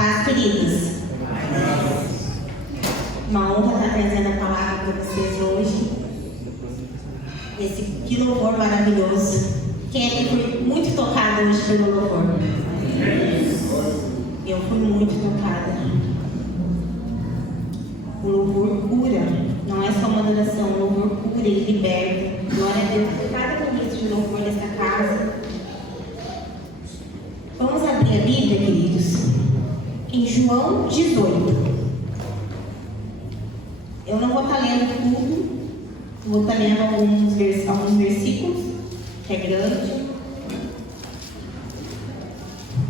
Paz, queridos. Uma honra estar trazendo a palavra para vocês hoje. Que louvor maravilhoso. Quem é que foi muito tocado hoje pelo louvor? Eu fui muito tocada. O louvor cura. Não é só uma adoração. O louvor cura e liberta. Glória a Deus por cada momento de louvor dessa casa. Vamos abrir a Bíblia, queridos, em João 18. Eu não vou estar lendo tudo, vou estar lendo alguns versículos, que é grande.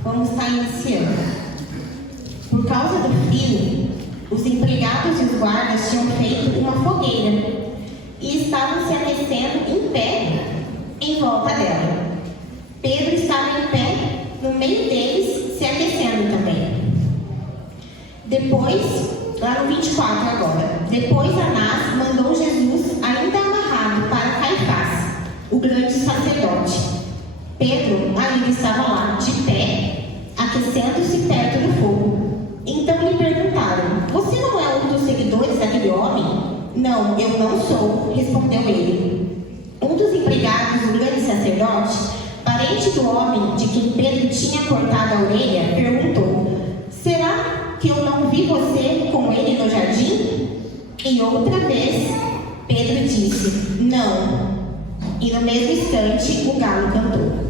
Vamos estar iniciando. Por causa do frio, os empregados e os guardas tinham feito uma fogueira e estavam se aquecendo em pé em volta dela. Pedro estava em pé no meio deles, se aquecendo também. Depois, lá no 24 agora, depois Anás mandou Jesus ainda amarrado para Caifás, o grande sacerdote. Pedro ainda estava lá, de pé, aquecendo-se perto do fogo. Então lhe perguntaram: você não é um dos seguidores daquele homem? Não, eu não sou, respondeu ele. Um dos empregados do grande sacerdote, parente do homem de quem Pedro tinha cortado a orelha, perguntou: será que eu não vi você com ele no jardim? E outra vez Pedro disse: não. E no mesmo instante o galo cantou.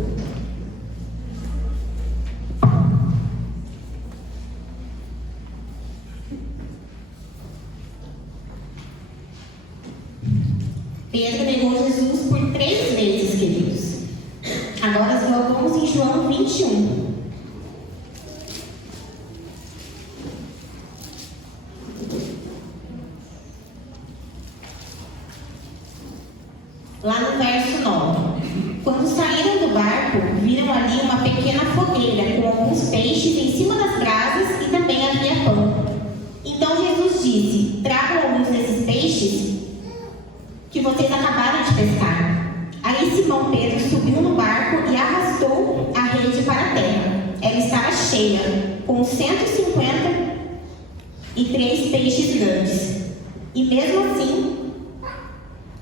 Pedro negou Jesus por 3 vezes, queridos. Agora vamos em João 21. Lá no verso 9. Quando saíram do barco, viram ali uma pequena fogueira com alguns peixes em cima das brasas e também havia pão. Então Jesus disse: tragam alguns desses peixes que vocês acabaram de pescar. Aí Simão Pedro subiu no barco e arrastou a rede para a terra. Ela estava cheia, com 153 peixes grandes. E mesmo assim,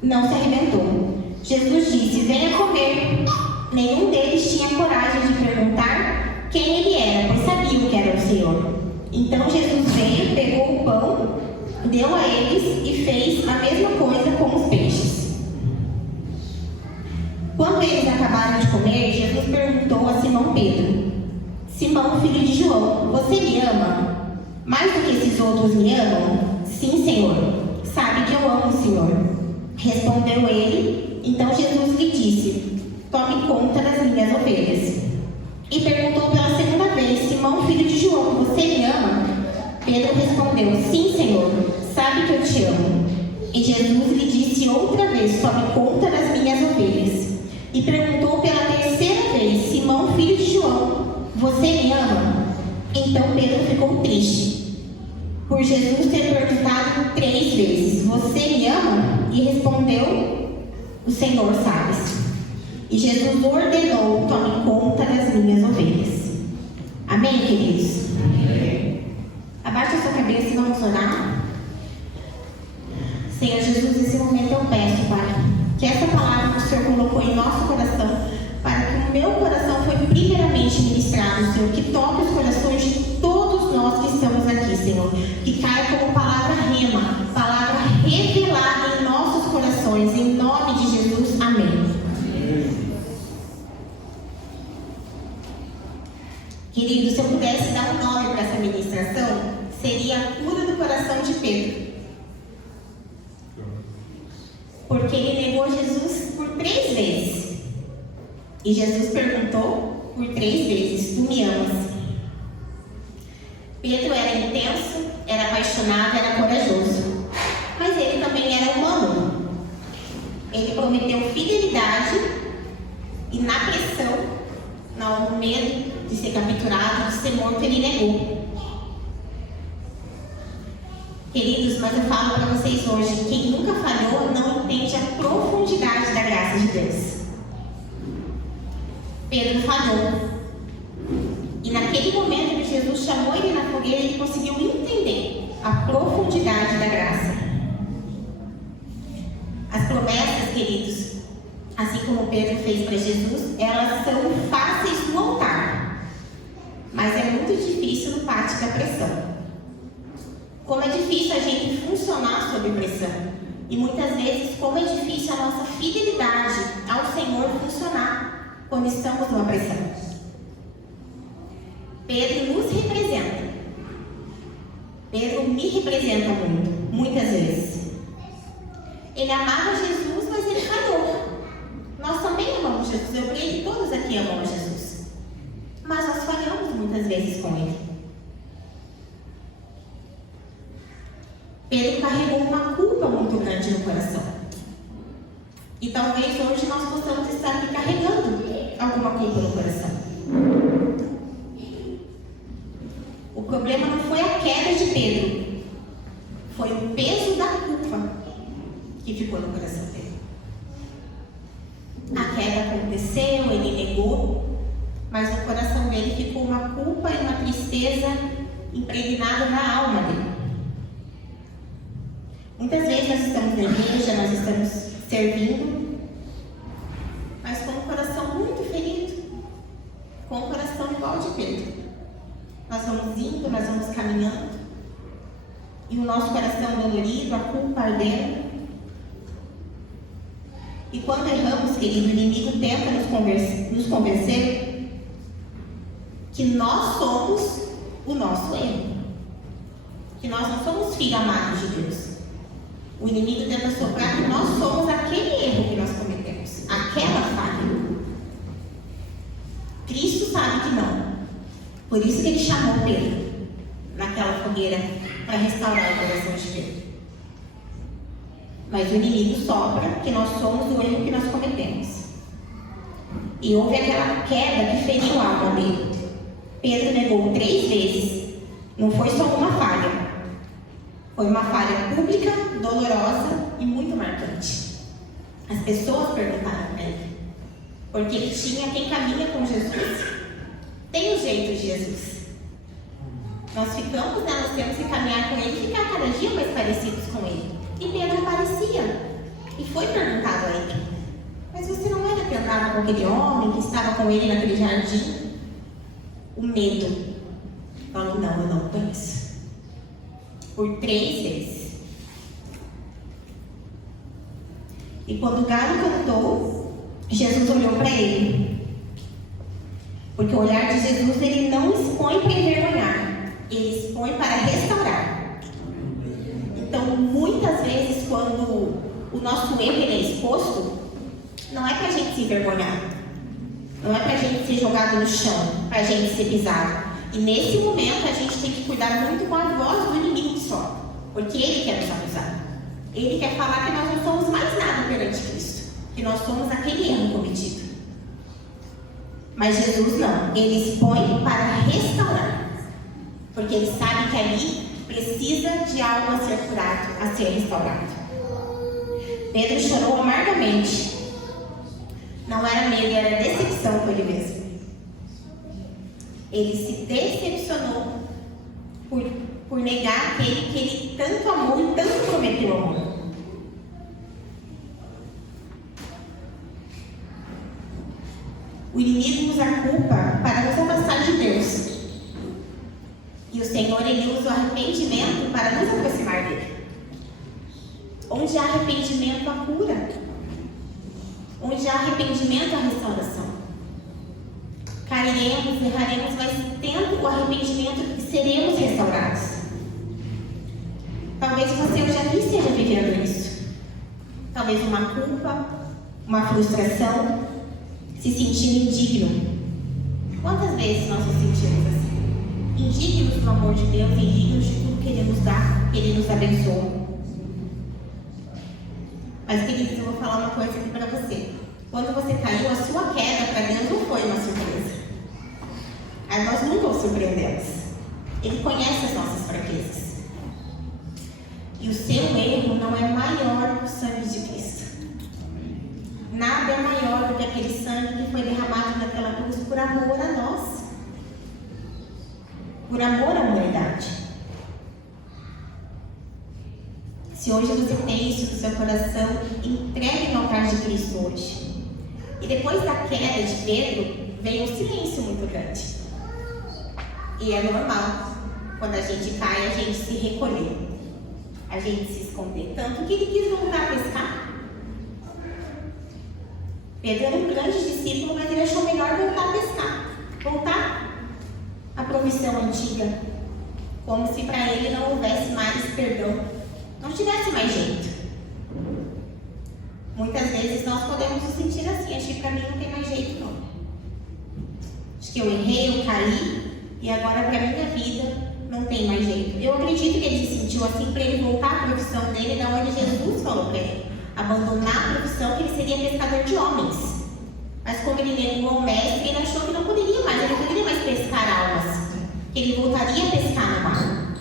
não se arrebentou. Jesus disse: venha comer. Nenhum deles tinha coragem de perguntar quem ele era, pois sabiam que era o Senhor. Então Jesus veio, pegou o pão, deu a eles e fez a mesma coisa com os peixes. Quando eles acabaram de comer, Jesus perguntou a Simão Pedro: Simão, filho de João, você me ama? Mais do que esses outros me amam? Sim, Senhor. Sabe que eu amo o Senhor. Respondeu ele. Então Jesus lhe disse: tome conta das minhas ovelhas. E perguntou pela segunda vez: Simão, filho de João, você me ama? Pedro respondeu: sim, Senhor. Sabe que eu te amo. E Jesus lhe disse outra vez: tome conta das minhas ovelhas. E perguntou pela terceira vez: Simão, filho de João, você me ama? Então Pedro ficou triste por Jesus ter perguntado 3 vezes: você me ama? E respondeu: o Senhor sabes. E Jesus ordenou: tome conta das minhas ovelhas. Amém, queridos? Amém. Abaixe a sua cabeça e vamos orar. Senhor Jesus, nesse momento eu peço, Pai, que essa palavra que o Senhor colocou em nosso coração, para que o meu coração foi primeiramente ministrado, Senhor, que toque os corações de todos nós que estamos aqui, Senhor, que caia como palavra rema, palavra revelada em nossos corações, em nome de Jesus, amém. Querido, se eu pudesse dar um nome para essa ministração, seria a cura do coração de Pedro. Porque ele negou Jesus por 3 vezes. E Jesus perguntou por 3 vezes: tu me amas? Pedro era intenso, era apaixonado, era corajoso. Mas ele também era humano. Ele prometeu fidelidade e na pressão, no medo de ser capturado, de ser morto, ele negou. Queridos, mas eu falo para vocês hoje: quem nunca falhou não entende a profundidade da graça de Deus. Pedro falhou. E naquele momento que Jesus chamou ele na fogueira, ele conseguiu entender a profundidade da graça. As promessas, queridos, assim como Pedro fez para Jesus, elas são fáceis no altar, mas é muito difícil no pátio da pressão. Como é difícil a gente funcionar sob pressão, e muitas vezes como é difícil a nossa fidelidade ao Senhor funcionar quando estamos numa pressão. Pedro nos representa. Pedro me representa muito, muitas vezes. Ele amava Jesus, mas ele falhou. Nós também amamos Jesus. Eu creio que todos aqui amam Jesus. Mas nós falhamos muitas vezes com ele. Pedro carregou uma culpa muito grande no coração. E talvez hoje nós possamos estar aqui carregando alguma culpa no coração. O problema não foi a queda de Pedro, foi o peso da culpa que ficou no coração dele. A queda aconteceu, ele negou, mas no coração dele ficou uma culpa e uma tristeza impregnada na alma dele. Muitas vezes nós estamos na igreja, nós estamos servindo, mas com o coração muito ferido, com o coração igual de Pedro. Nós vamos indo, nós vamos caminhando, e o nosso coração dolorido, a culpa ardendo. E quando erramos, querido, o inimigo tenta nos convencer que nós somos o nosso erro, que nós não somos filhos amados de Deus. O inimigo tenta soprar que nós somos aquele erro que nós cometemos, aquela falha. Cristo sabe que não. Por isso que ele chamou Pedro naquela fogueira para restaurar o coração de Pedro. Mas o inimigo sopra que nós somos o erro que nós cometemos. E houve aquela queda que feriu a alma dele. Pedro negou 3 vezes. Não foi só uma falha. Foi uma falha pública, dolorosa e muito marcante. As pessoas perguntaram para ele. Porque ele tinha quem caminha com Jesus. Tem o jeito de Jesus. Nós ficamos, nós temos que caminhar com ele e ficar cada dia mais parecidos com ele. E Pedro aparecia. E foi perguntado a ele: mas você não era que andava com aquele homem que estava com ele naquele jardim? O medo. Falou: não, eu não conheço. Por 3 vezes. E quando o galo cantou, Jesus olhou para ele. Porque o olhar de Jesus, ele não expõe para envergonhar, ele expõe para restaurar. Então, muitas vezes, quando o nosso erro ele é exposto, não é para a gente se envergonhar, não é para a gente ser jogado no chão, para a gente ser pisado. E nesse momento a gente tem que cuidar muito com a voz do inimigo só, porque ele quer nos acusar. Ele quer falar que nós não somos mais nada perante Cristo, que nós somos aquele erro cometido. Mas Jesus não, ele expõe para restaurar, porque ele sabe que ali precisa de algo a ser curado, a ser restaurado. Pedro chorou amargamente. Não era medo, era decepção com ele mesmo. Ele se decepcionou por negar aquele que ele tanto amou e tanto prometeu amor. O inimigo usa a culpa para nos afastar de Deus. E o Senhor, ele usa o arrependimento para nos aproximar dele. Onde há arrependimento, há cura. Onde há arrependimento, há restauração. Cairemos, erraremos, mas tendo o arrependimento, seremos restaurados. Talvez você hoje aqui esteja vivendo isso. Talvez uma culpa, uma frustração, se sentindo indigno. Quantas vezes nós nos sentimos assim? Indignos do amor de Deus, indignos de tudo que Ele nos dá, que Ele nos abençoa. Mas, queridos, eu vou falar uma coisa aqui para você. Quando você caiu, a sua queda para Deus não foi uma surpresa. Aí nós nunca o surpreendemos. Ele conhece as nossas fraquezas. E o seu erro não é maior que o sangue de Cristo. Nada é maior do que aquele sangue que foi derramado naquela cruz por amor a nós. por amor à humanidade. Se hoje você tem isso no seu coração, entregue no altar de Cristo hoje. E depois da queda de Pedro, veio um silêncio muito grande. E é normal, quando a gente cai, a gente se recolher, a gente se esconder. Tanto que ele quis voltar a pescar. Pedro era um grande discípulo, mas ele achou melhor voltar a pescar. Voltar à profissão antiga. Como se para ele não houvesse mais perdão. Não tivesse mais jeito. Muitas vezes nós podemos nos sentir assim. Acho que para mim não tem mais jeito não. Acho que eu errei, eu caí. E agora para minha vida não tem mais jeito. Eu acredito que ele se sentiu assim para ele voltar à profissão dele, da onde Jesus falou para ele abandonar a profissão, que ele seria pescador de homens. Mas como ele negou ao mestre, ele achou que não poderia mais, ele não poderia mais pescar almas, que ele voltaria a pescar no mar.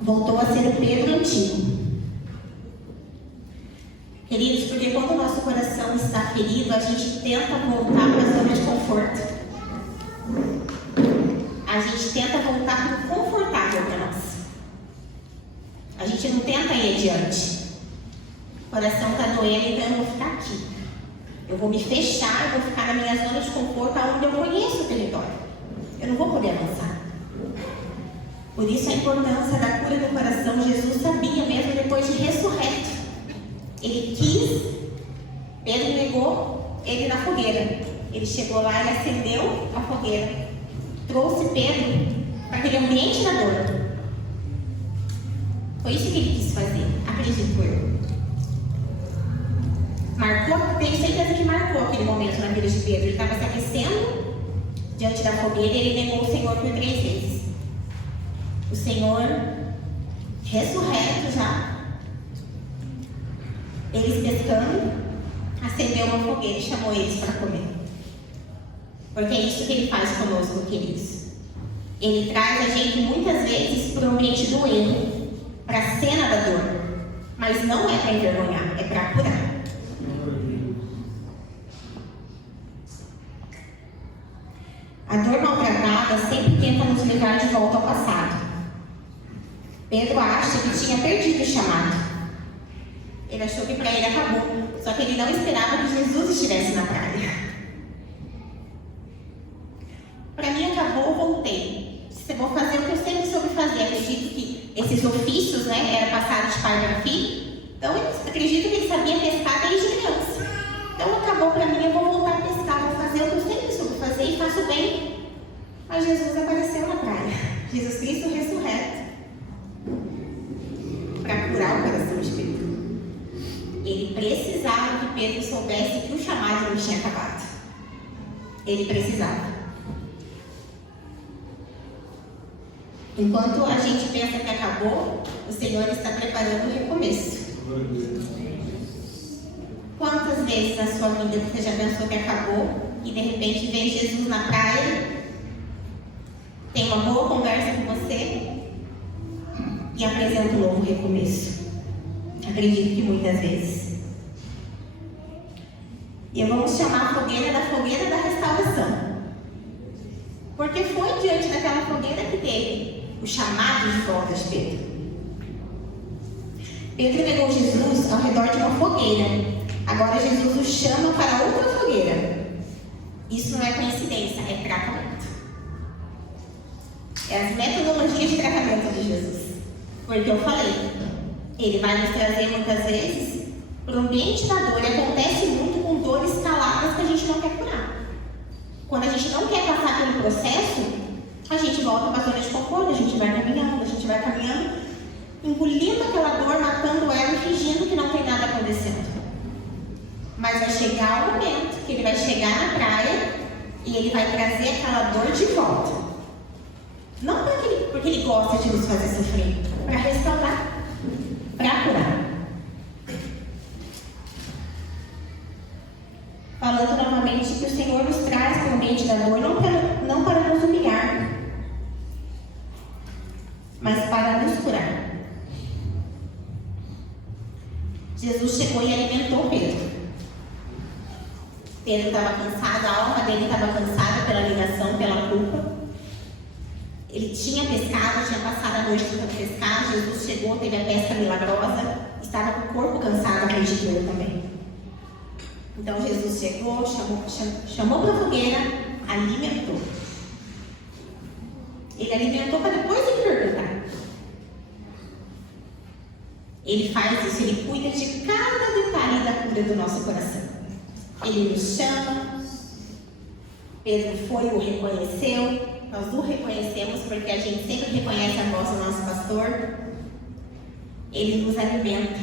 Voltou a ser o Pedro antigo. Queridos, porque quando o nosso coração está ferido, a gente tenta voltar para a zona de conforto. A gente tenta voltar para o confortável para nós. A gente não tenta ir adiante. O coração está doendo, então eu vou ficar aqui. Eu vou me fechar, eu vou ficar na minha zona de conforto, onde eu conheço o território. Eu não vou poder avançar. Por isso a importância da cura do coração. Jesus sabia mesmo depois de ressurreto. Ele quis, Pedro negou ele na fogueira. Ele chegou lá e acendeu a fogueira. Trouxe Pedro para aquele ambiente da dor. Foi isso que ele quis fazer, acredito eu. Marcou, tenho certeza que marcou aquele momento na vida de Pedro. Ele estava se aquecendo diante da fogueira e ele negou o Senhor por 3 vezes. O Senhor, ressurreto já, eles pescando, acendeu uma fogueira e chamou eles para comer. Porque é isso que ele faz conosco, queridos. Ele traz a gente muitas vezes para o ambiente do erro, para a cena da dor. Mas não é para envergonhar, é para curar. A dor maltratada sempre tenta nos levar de volta ao passado. Pedro acha que tinha perdido o chamado. Ele achou que para ele acabou. Só que ele não esperava que Jesus estivesse na praia. Para mim acabou, voltei. Vou fazer o que eu sempre soube fazer. Acredito que esses ofícios, era passado de pai para filho. Então eu acredito que ele sabia pescar desde criança. Então acabou para mim, eu vou voltar a pescar, vou fazer o que eu sempre soube fazer e faço bem. Mas Jesus apareceu na praia. Jesus Cristo ressurreto. Para curar o coração de Pedro. Ele precisava que Pedro soubesse que o chamado não tinha acabado. Ele precisava. Enquanto a gente pensa que acabou, o Senhor está preparando o recomeço. Quantas vezes na sua vida você já pensou que acabou e de repente vem Jesus na praia, tem uma boa conversa com você e apresenta um novo recomeço? Acredito que muitas vezes. E vamos chamar a fogueira da restauração. Porque foi diante daquela fogueira que teve o chamado de volta de Pedro. Pedro negou Jesus ao redor de uma fogueira. Agora Jesus o chama para outra fogueira. Isso não é coincidência, é tratamento. É as metodologias de tratamento de Jesus. Porque eu falei, ele vai nos trazer muitas vezes para o ambiente da dor. E acontece muito com dores caladas que a gente não quer curar. Quando a gente não quer passar pelo processo, a gente volta para a zona de conforto, a gente vai caminhando, engolindo aquela dor, matando ela e fingindo que não tem nada acontecendo. Mas vai chegar o momento que ele vai chegar na praia e ele vai trazer aquela dor de volta. Não porque ele gosta de nos fazer sofrer, para restaurar, para curar. Falando novamente que o Senhor nos traz para o ambiente da dor, não para nos humilhar, mas para nos curar. Jesus chegou e alimentou Pedro. Pedro estava cansado, a alma dele estava cansada pela ligação, pela culpa. Ele tinha pescado, tinha passado a noite tentando pescar. Jesus chegou, teve a pesca milagrosa, estava com o corpo cansado, acredito eu também. Então Jesus chegou, chamou para a fogueira, alimentou. Ele alimentou para depois ele perguntar. Ele faz isso, ele cuida de cada detalhe da cura do nosso coração. Ele nos chama. Pedro foi e o reconheceu. Nós o reconhecemos porque a gente sempre reconhece a voz do nosso pastor. Ele nos alimenta.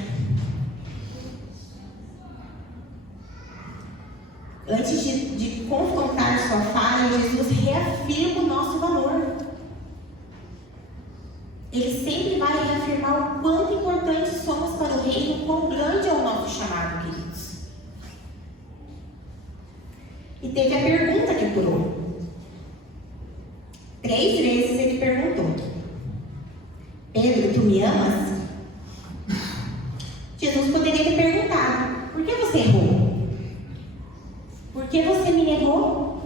Antes de confrontar sua falha, Jesus reafirma o nosso valor. Ele sempre vai reafirmar o quanto importantes somos para o reino, quão grande é o nosso chamado, queridos. E teve a pergunta que curou. 3 vezes ele perguntou: Pedro, tu me amas? Jesus poderia ter perguntado: por que você errou? Por que você me negou?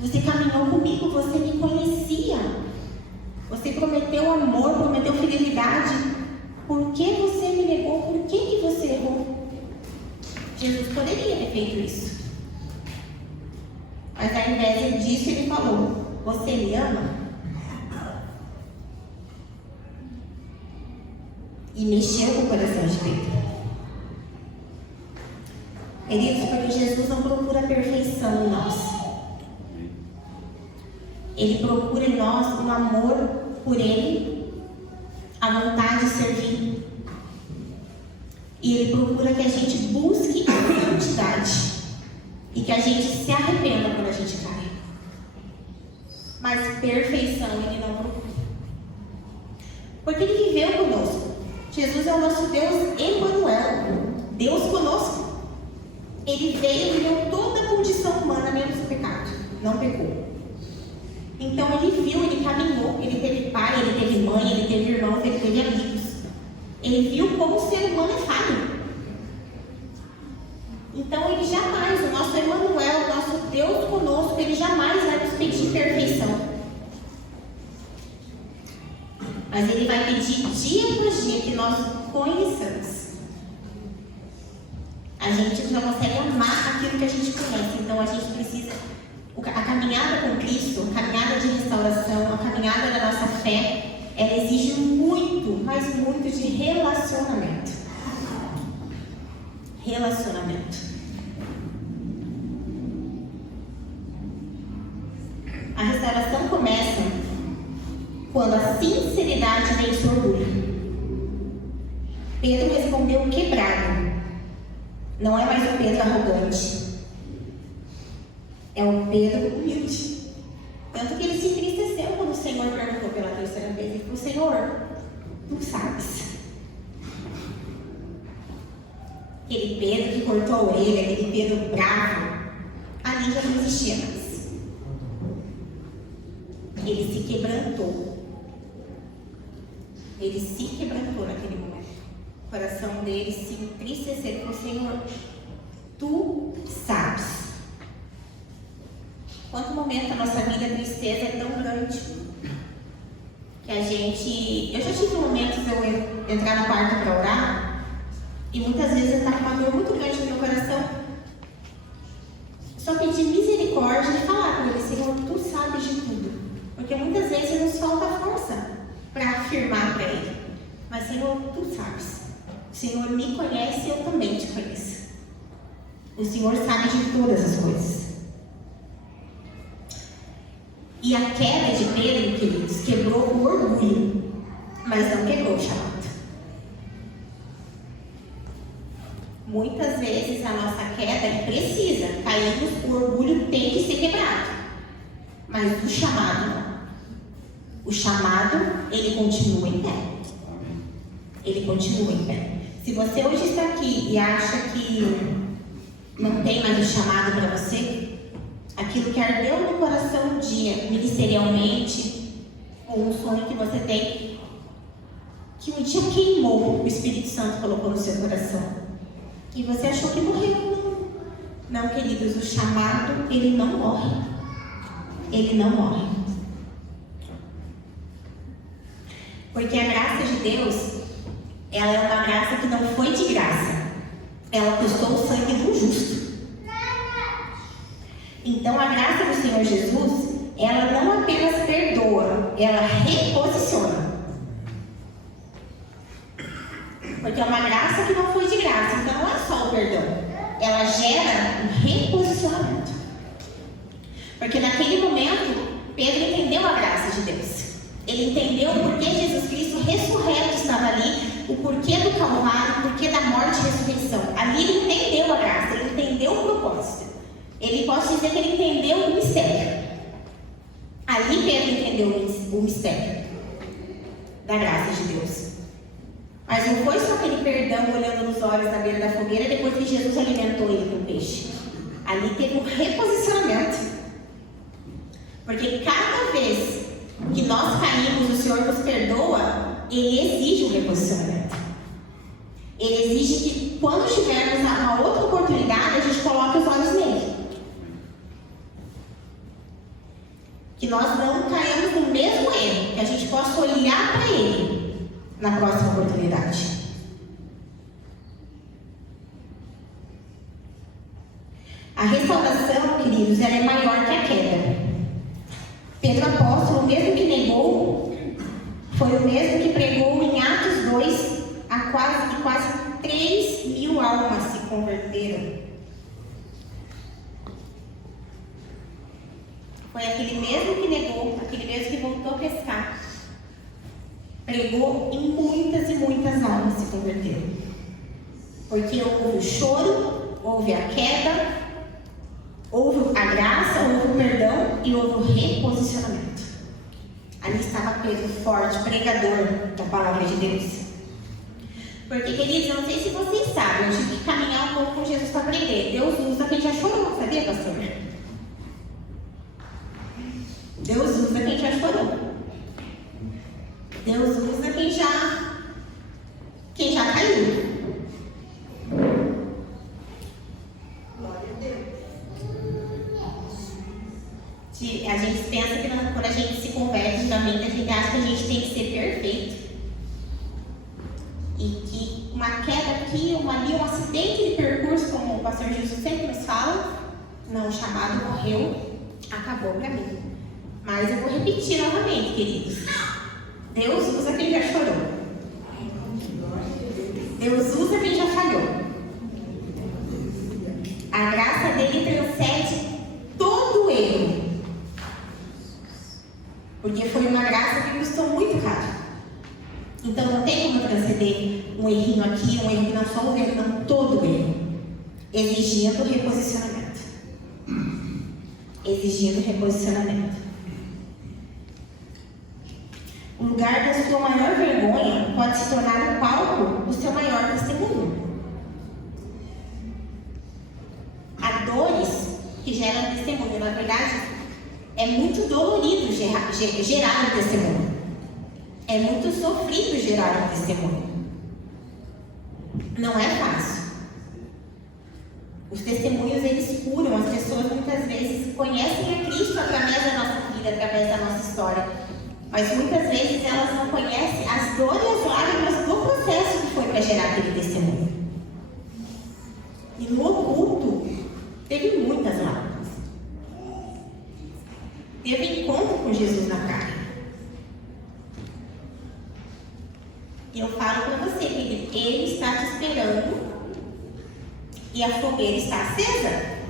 Você caminhou comigo, você me conhecia. Você prometeu amor, prometeu fidelidade. Por que você me negou? Por que você errou? Jesus poderia ter feito isso. Mas ao invés disso, ele falou: você me ama? E mexeu com o coração de Pedro. Queridos, porque Jesus não procura a perfeição em nós. Ele procura em nós um amor por Ele, a vontade de servir. E Ele procura que a gente busque a santidade e que a gente se arrependa quando a gente cai. Mas perfeição Ele não procura. Porque Ele viveu conosco. Jesus é o nosso Deus Emmanuel, Deus conosco. Ele veio e viveu toda a condição humana menos o pecado, não pecou. Então ele viu, ele caminhou, ele teve pai, ele teve mãe, ele teve irmãos, ele teve amigos. Ele viu como o ser humano é falho. Então ele jamais, o nosso Emmanuel, o nosso Deus conosco, ele jamais vai nos pedir perfeição. Mas ele vai pedir dia após dia que nós conheçamos. A gente não consegue amar aquilo que a gente conhece, então a gente precisa. A caminhada com Cristo, a caminhada de restauração, a caminhada da nossa fé, ela exige muito, mas muito de relacionamento. Relacionamento. A restauração começa quando a sinceridade vence o orgulho. Pedro respondeu quebrado. Não é mais o Pedro arrogante. É um Pedro humilde. Tanto que ele se entristeceu quando o Senhor perguntou pela 3ª vez. Ele falou: Senhor, tu sabes. Aquele Pedro que cortou a orelha, aquele Pedro bravo, ali já não existia mais. Ele se quebrantou. Ele se quebrantou naquele momento. O coração dele se entristeceu. Ele falou: Senhor, tu sabes. Quanto momento a nossa vida, a tristeza é tão grande que a gente... Eu já tive momentos de eu entrar no quarto para orar e muitas vezes eu estava com uma dor muito grande no meu coração. Só pedir misericórdia e falar com ele: Senhor, tu sabes de tudo. Porque muitas vezes nos falta força para afirmar para ele. Mas Senhor, tu sabes. O Senhor me conhece e eu também te conheço. O Senhor sabe de todas as coisas. E a queda de Pedro, queridos, quebrou o orgulho, mas não quebrou o chamado. Muitas vezes a nossa queda é precisa, caímos, o orgulho tem que ser quebrado. Mas o chamado não. O chamado, ele continua em pé. Ele continua em pé. Se você hoje está aqui e acha que não tem mais o chamado para você, aquilo que ardeu no coração um dia, ministerialmente, ou um sonho que você tem, que um dia queimou, o Espírito Santo colocou no seu coração, e você achou que morreu. Não, queridos, o chamado, ele não morre. Ele não morre. Porque a graça de Deus, ela é uma graça que não foi de graça. Ela custou o sangue do justo. Então a graça do Senhor Jesus, ela não apenas perdoa, ela reposiciona. Porque é uma graça que não foi de graça, então não é só o perdão. Ela gera um reposicionamento. Porque naquele momento, Pedro entendeu a graça de Deus. Ele entendeu o porquê Jesus Cristo ressurreto estava ali, o porquê do Calvário, o porquê da morte e ressurreição. Ali ele entendeu a graça, ele entendeu o propósito. Ele pode dizer que ele entendeu o mistério. Ali Pedro entendeu o mistério da graça de Deus. Mas não foi só aquele perdão olhando nos olhos na beira da fogueira depois que Jesus alimentou ele com peixe. Ali teve um reposicionamento. Porque cada vez que nós caímos, o Senhor nos perdoa, Ele exige um reposicionamento. Ele exige que quando tivermos uma outra oportunidade, a gente coloque os olhos nele. Que nós não caiamos no mesmo erro, que a gente possa olhar para Ele na próxima oportunidade. A restauração, queridos, ela é maior que a queda. Pedro apóstolo, o mesmo que negou, foi o mesmo que pregou em Atos 2, quase 3.000 almas se converteram. Foi aquele mesmo que negou, aquele mesmo que voltou a pescar. Pregou e muitas almas se converteram. Porque houve o choro, houve a queda, houve a graça, houve o perdão e houve o reposicionamento. Ali estava Pedro, forte, pregador da palavra de Deus. Porque, queridos, eu não sei se vocês sabem, eu tive que caminhar um pouco com Jesus para aprender. Deus usa quem já chorou, sabia, pastor? Deus usa quem já chorou. Deus usa quem já caiu. A gente pensa que quando a gente se converte, geralmente a gente acha que a gente tem que ser perfeito. E que uma queda aqui, uma ali, um acidente de percurso, como o pastor Jesus sempre nos fala, não, o chamado morreu, acabou para mim. Mas eu vou repetir novamente, queridos. Deus usa quem já chorou. Deus usa quem já falhou. A graça dele transcende todo o erro. Porque foi uma graça que custou muito caro. Então não tem como transcender um errinho aqui, um erro que não só o erro, não todo o erro. Exigindo reposicionamento. Exigindo reposicionamento. O lugar da sua maior vergonha pode se tornar o palco do seu maior testemunho. Há dores que geram testemunho. Na verdade, é muito dolorido gerar um testemunho. É muito sofrido gerar um testemunho. Não é fácil. Os testemunhos, eles curam. As pessoas muitas vezes conhecem a Cristo através da nossa vida, através da nossa história. Mas muitas vezes elas não conhecem as dores e as lágrimas do processo que foi para gerar aquele testemunho. E no oculto, teve muitas lágrimas. Teve encontro com Jesus na carne. E eu falo para você, querido, Ele está te esperando e a fogueira está acesa.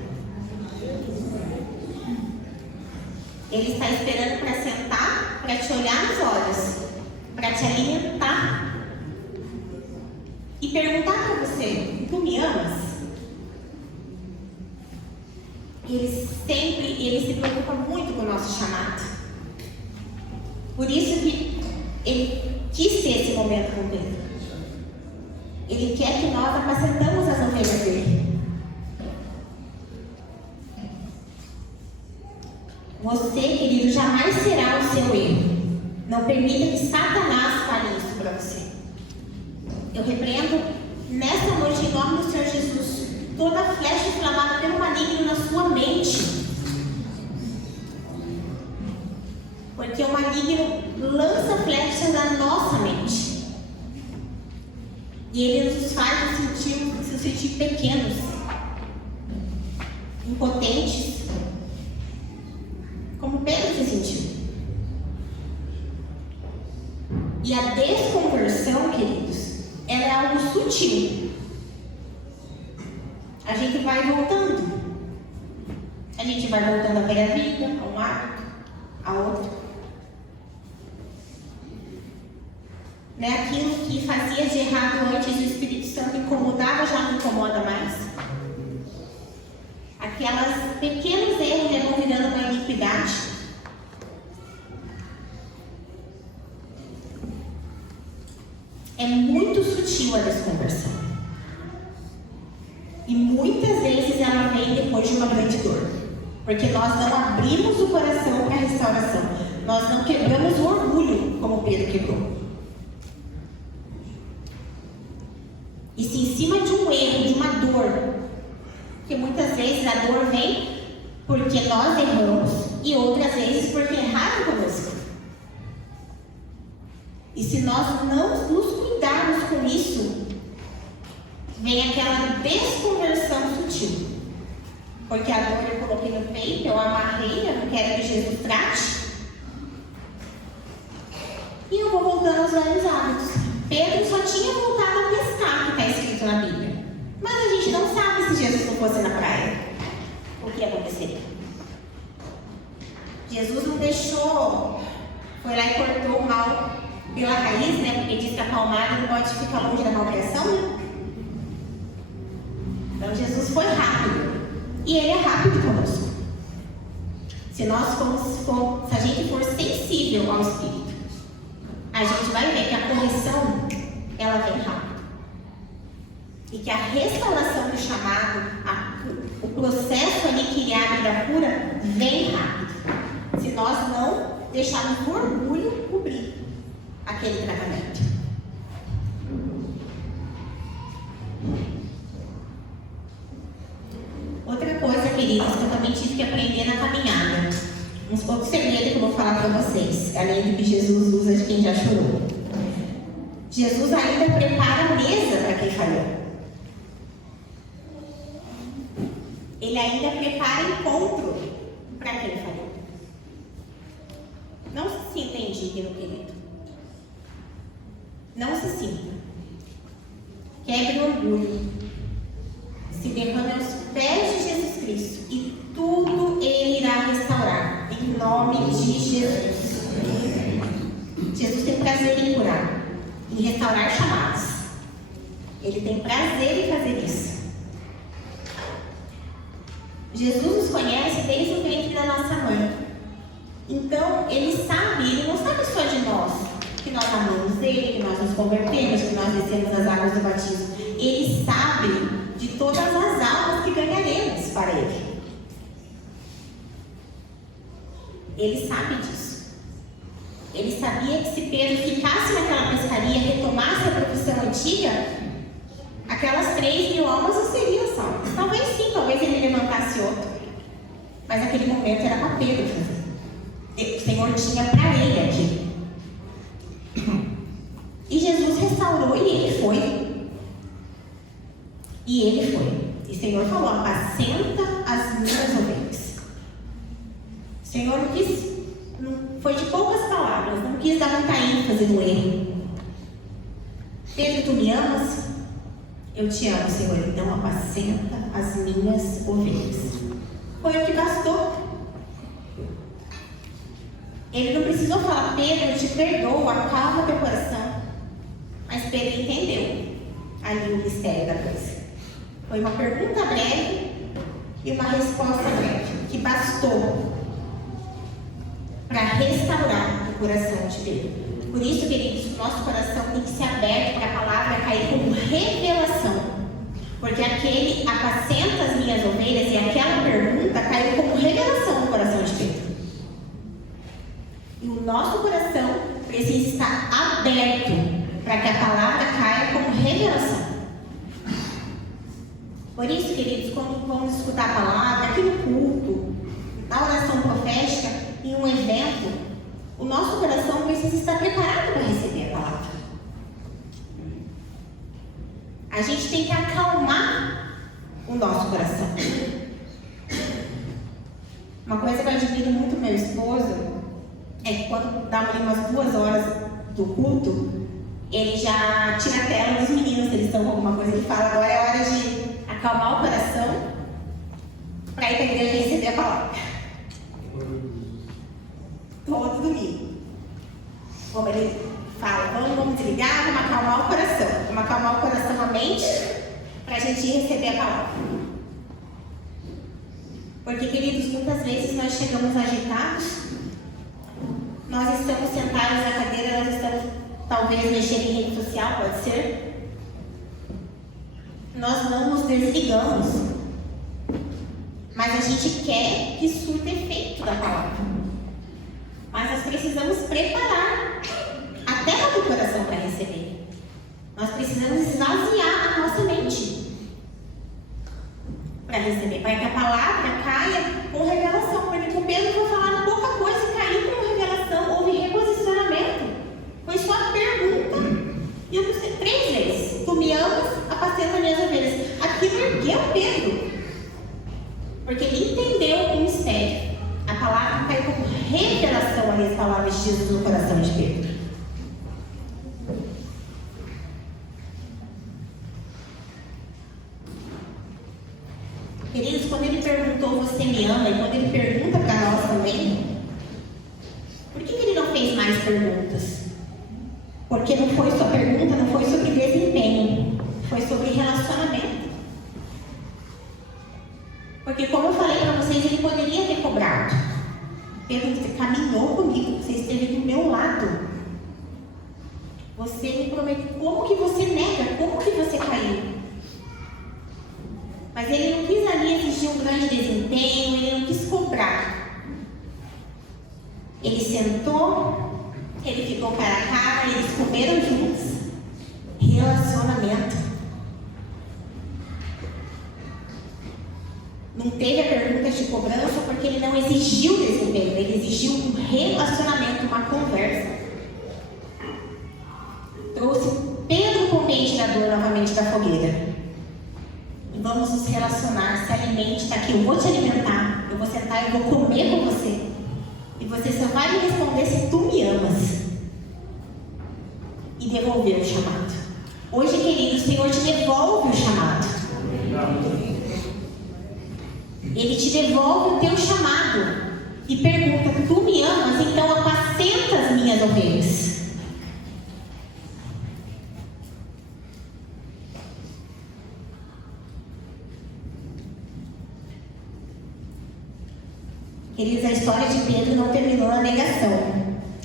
Ele está esperando para sentar, para te olhar nos olhos, para te alimentar e perguntar para você: tu me amas? Ele se preocupa muito com o nosso chamado. Por isso que ele quis ter esse momento com Pedro. Ele quer que nós apacentamos as ovelhas dele. Você, querido, jamais será o seu erro. Não permita que Satanás fale isso para você. Eu repreendo nesta noite, em nome do Senhor Jesus, toda flecha inflamada pelo maligno na sua mente. Porque o maligno lança flechas na nossa mente. E ele nos faz se sentir pequenos, impotentes, como Pedro se sentiu. E a desconversão, queridos, ela é algo sutil. A gente vai voltando. A gente vai voltando a velha vida, a um hábito, a outro. Né? Aquilo que fazia de errado antes, o Espírito Santo incomodava, já não incomoda mais. Aquelas pequenos erros já vão virando uma iniquidade. É muito sutil a desconversão. E muitas vezes ela vem depois de uma grande dor. Porque nós não abrimos o coração para a restauração. Nós não quebramos o orgulho, como Pedro quebrou. E se em cima de um erro, de uma dor, porque muitas vezes a dor vem porque nós erramos e outras vezes porque erraram conosco. E se nós não nos cuidarmos com isso, vem aquela desconversão sutil. Porque a dor eu coloquei no peito, eu amarrei, eu não quero que Jesus trate. E eu vou voltando aos velhos hábitos. Pedro só tinha voltado a pescar, que está escrito na Bíblia. Mas a gente não sabe se Jesus não fosse na praia, o que aconteceria. Jesus não deixou, foi lá e cortou o mal pela raiz, né? Porque diz que a palmada não pode ficar longe da malcriação, né? Então Jesus foi rápido. E ele é rápido conosco. Se a gente for sensível ao Espírito, a gente vai ver que a correção, ela vem rápido. E que a restauração do chamado, o processo ali que ele abre da cura, vem rápido. Se nós não deixarmos o orgulho cobrir aquele tratamento. Outra coisa, queridos, que eu também tive que aprender na caminhada. Uns poucos segredos que eu vou falar para vocês, além do que Jesus usa de quem já chorou. Jesus ainda prepara a mesa para quem falhou. Ele ainda prepara encontro para quem falhou. Não se sinta indigno, querido. Não se sinta. Quebre o orgulho. Se derrame aos pés de Jesus Cristo e tudo Ele irá restaurar, em nome de Jesus. Jesus tem prazer em curar, em restaurar chamados. Ele tem prazer em fazer isso. Jesus nos conhece desde o ventre da nossa mãe. Então, Ele sabe, Ele não sabe só de nós, que nós amamos Ele, que nós nos convertemos, que nós descemos as águas do batismo. Ele sabe de todas as almas que ganharemos para Ele. Ele sabe disso. Ele sabia que se Pedro ficasse naquela pescaria, retomasse a profissão antiga, aquelas 3.000 almas não seriam salvas. Talvez sim, talvez ele levantasse outro. Mas naquele momento era para Pedro fazer. O Senhor tinha para ele aqui. E Jesus restaurou e ele foi. E ele foi. E o Senhor falou: apacenta as minhas ovelhas. O Senhor não foi de poucas palavras, não quis dar muita ênfase no erro. Pedro, tu me amas? Eu te amo, Senhor. Então apacenta as minhas ovelhas. Foi o que bastou. Ele não precisou falar: Pedro, eu te perdoo, acalma teu coração. Mas Pedro entendeu ali o mistério da coisa. Foi uma pergunta breve e uma resposta breve, que bastou para restaurar o coração de Pedro. Por isso, queridos, o nosso coração tem que ser aberto para a palavra cair como revelação. Porque aquele apacenta as minhas ovelhas e aquela pergunta caiu como revelação no coração de Pedro. E o nosso coração precisa estar aberto para que a palavra caia como revelação. Por isso, queridos, quando vamos escutar a palavra, aqui no culto, na oração profética, em um evento, nosso coração precisa estar preparado para receber a palavra. A gente tem que acalmar o nosso coração. Uma coisa que eu admiro muito meu esposo é que quando dá ali umas 2 horas do culto, ele já tira a tela dos meninos, se eles estão com alguma coisa, ele fala, agora é hora de acalmar o coração para ir para a igreja receber a palavra. Todo domingo. Como ele fala, vamos desligar, vamos acalmar o coração. Vamos acalmar o coração, a mente, para a gente receber a palavra. Porque, queridos, muitas vezes nós chegamos agitados, nós estamos sentados na cadeira, nós estamos talvez mexendo em rede social, pode ser. Nós não nos desligamos, mas a gente quer que surta efeito da palavra. Mas nós precisamos preparar a terra do coração para receber. Nós precisamos esvaziar a nossa mente para receber, para que a palavra caia com revelação. Porque com Pedro foi falado pouca coisa e caiu com revelação, houve reposicionamento. Foi só a pergunta, e eu disse 3 vezes: tu me amas, apacenta minhas ovelhas. Aquilo ergueu Pedro, porque ele entendeu o mistério. A palavra caiu como revelação ali, as palavras de Jesus no coração de Pedro. Queridos, quando ele perguntou, você me ama? E quando ele pergunta para nós também, por que ele não fez mais perguntas? Porque não foi só pergunta, não foi sobre desempenho, foi sobre relacionamento. Porque, como eu falei para vocês, ele poderia ter cobrado. Pedro, você caminhou comigo, você esteve do meu lado. Você me prometeu. Como que você nega? Como que você caiu? Mas ele não quis ali exigir um grande desempenho, ele não quis cobrar. Ele sentou, ele ficou cara a cara, eles comeram juntos. Relacionamento. Não teve a pergunta de cobrança porque ele não exigiu desempenho, ele exigiu um relacionamento, uma conversa. Trouxe Pedro com o ventilador novamente da fogueira. E vamos nos relacionar, se alimente, tá aqui, eu vou te alimentar, eu vou sentar, eu vou comer com você. E você só vai me responder se tu me amas. E devolver o chamado. Hoje, querido, o Senhor te devolve o chamado. Ele te devolve o teu chamado e pergunta: tu me amas? Então apacenta as minhas ovelhas. Queridos, a história de Pedro não terminou na negação,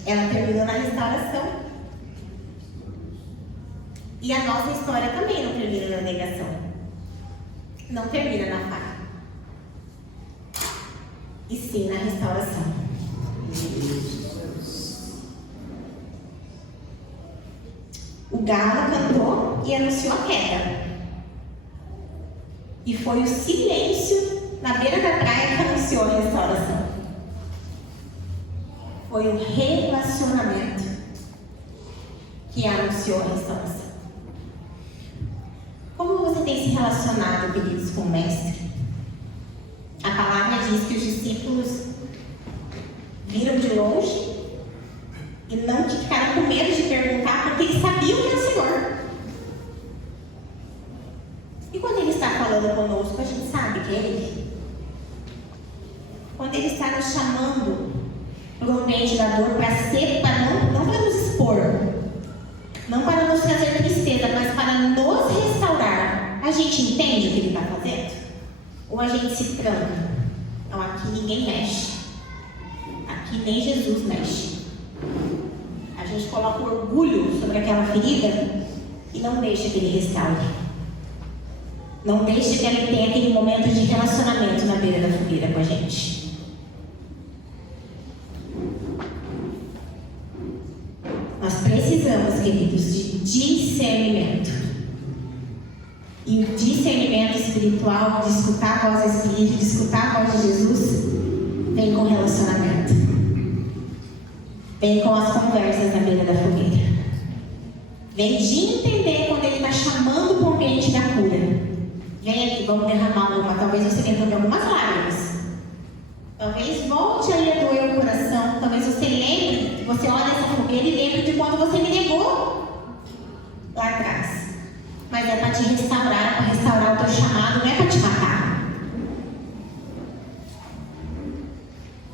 ela terminou na restauração. E a nossa história também não termina na negação, não termina na faca, e sim na restauração. O galo cantou e anunciou a queda. E foi o silêncio na beira da praia que anunciou a restauração. Foi o relacionamento que anunciou a restauração. Como você tem se relacionado, queridos, com o Mestre? A palavra diz que os discípulos viram de longe e não ficaram com medo de perguntar, porque eles sabiam que era o Senhor. E quando Ele está falando conosco, a gente sabe que é Ele. Quando Ele está nos chamando para um ventilador, para ser, não para nos expor, não para nos trazer tristeza, mas para nos restaurar, a gente entende o que Ele está fazendo? Ou a gente se tranca? Não, aqui ninguém mexe. Aqui nem Jesus mexe. A gente coloca orgulho sobre aquela ferida e não deixa que Ele restaure. Não deixa que Ele tenha aquele momento de relacionamento na beira da fogueira com a gente. Nós precisamos, queridos, de discernimento. E o discernimento espiritual, de escutar a voz do Espírito, de escutar a voz de Jesus, vem com relacionamento. Vem com as conversas na beira da fogueira. Vem de entender quando Ele está chamando para o ambiente da cura. Vem aqui, vamos derramar uma. Talvez você derrame algumas lágrimas. Talvez volte aí a doer o coração. Talvez você lembre, você olha essa fogueira e lembre de quando você me negou lá atrás. Mas é para te restaurar, para restaurar o teu chamado, não é para te matar.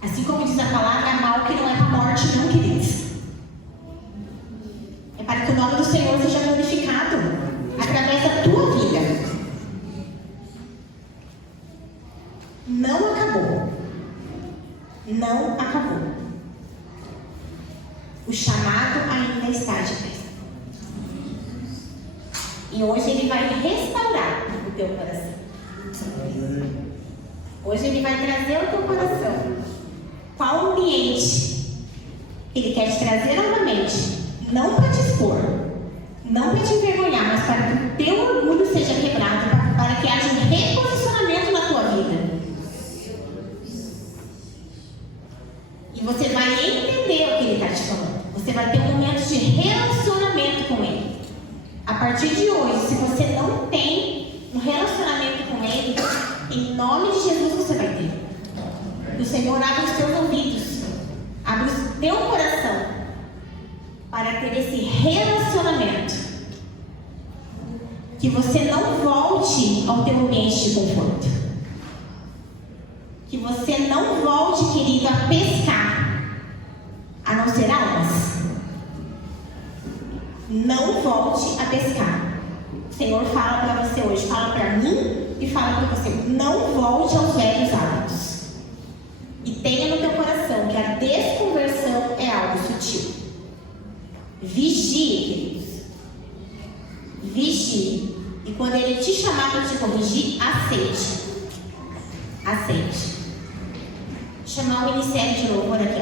Assim como diz a palavra, há mal que não é para a morte, não, queridos. É para que o nome do Senhor seja glorificado através da tua vida. Não acabou. Não acabou. O chamado ainda está de pé. E hoje Ele vai restaurar o teu coração. Hoje Ele vai trazer o teu coração. Qual ambiente Ele quer te trazer novamente? Não para te expor, não para te envergonhar, mas para que o teu orgulho seja quebrado, para que haja um reposicionamento na tua vida. E você vai entender o que Ele está te falando. Você vai ter um momento de relacionamento com Ele. A partir de hoje, se você não tem um relacionamento com Ele, em nome de Jesus você vai ter. Que o Senhor abra os teus ouvidos, abra o teu coração para ter esse relacionamento. Que você não volte ao teu ambiente de conforto. Que você não volte, querido, a pescar, a não ser almas. Não volte a pescar. O Senhor fala para você hoje, fala para mim e fala para você: não volte aos velhos hábitos. E tenha no teu coração que a desconversão é algo sutil. Vigie, queridos. Vigie. E quando Ele te chamar para te corrigir, aceite. Aceite. Chamar o ministério de louvor aqui.